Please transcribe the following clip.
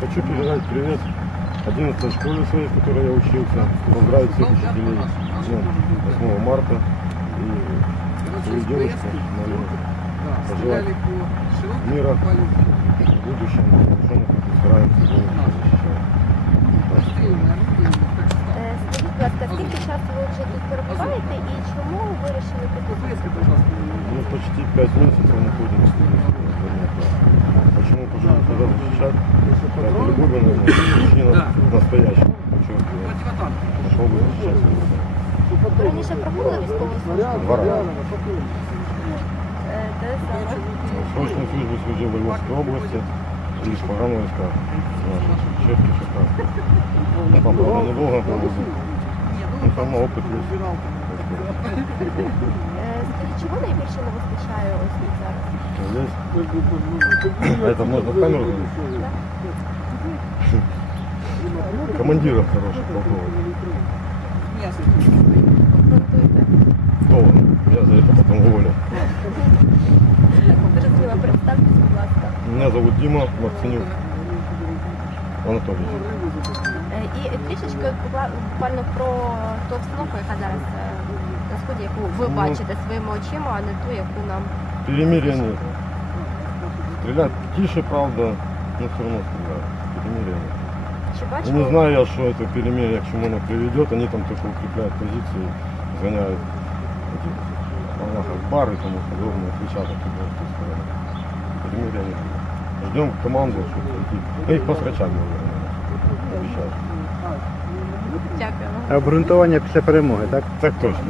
Хочу передать привет 11 школе своей, в которой я учился. Поздравить всех учителей с днем 8 марта. И свою девушку Марину пожелать мира в будущем. ласка, скільки часу ви вже тут перебуваєте і чому ви вирішили тут? Мы почти 5 месяцев находимся здесь. Почему пошел сюда защищать? Это любовь, наверное, причина настоящая. Подчеркиваю. Пошел бы защищать. Ви раніше проходили військову службу? Два раза. Е, Де саме? Срочную службу служил в Львовской области и в погранной войска. Наши Черки, Черкассы. Ну, там, правда, недолго было. Ну, там опыт есть. Е, Скажіть, чого найбільше не вистачає ось тут зараз? Здесь это можно в камеру говорить? Командиров хороших полковых. Обґрунтуйте. Долго. Я за это потом уволю. Зрозуміло, представтесь, будь ласка. Меня зовут Дима Марценюк Анатолий. Е, І трішечки буква- буквально про ту обстановку, яка зараз е, на сході, яку ви Ну. бачите своїми очима, а не ту, яку нам Перемирия нет. Стрелять тише, правда, но все равно стреляют. Перемирия нет. чи И бачимо? не знаю я, что это перемирие, к чему оно приведет. Они там только укрепляют позиции, сгоняют эти Аллах Акбар и тому подобное, кричат оттуда, с той стороны. Перемирия нет. Ждем команду, чтобы прийти. Ну, их по срачам, наверное, обещают. Дякую. Обґрунтування після перемоги, так? Так точно.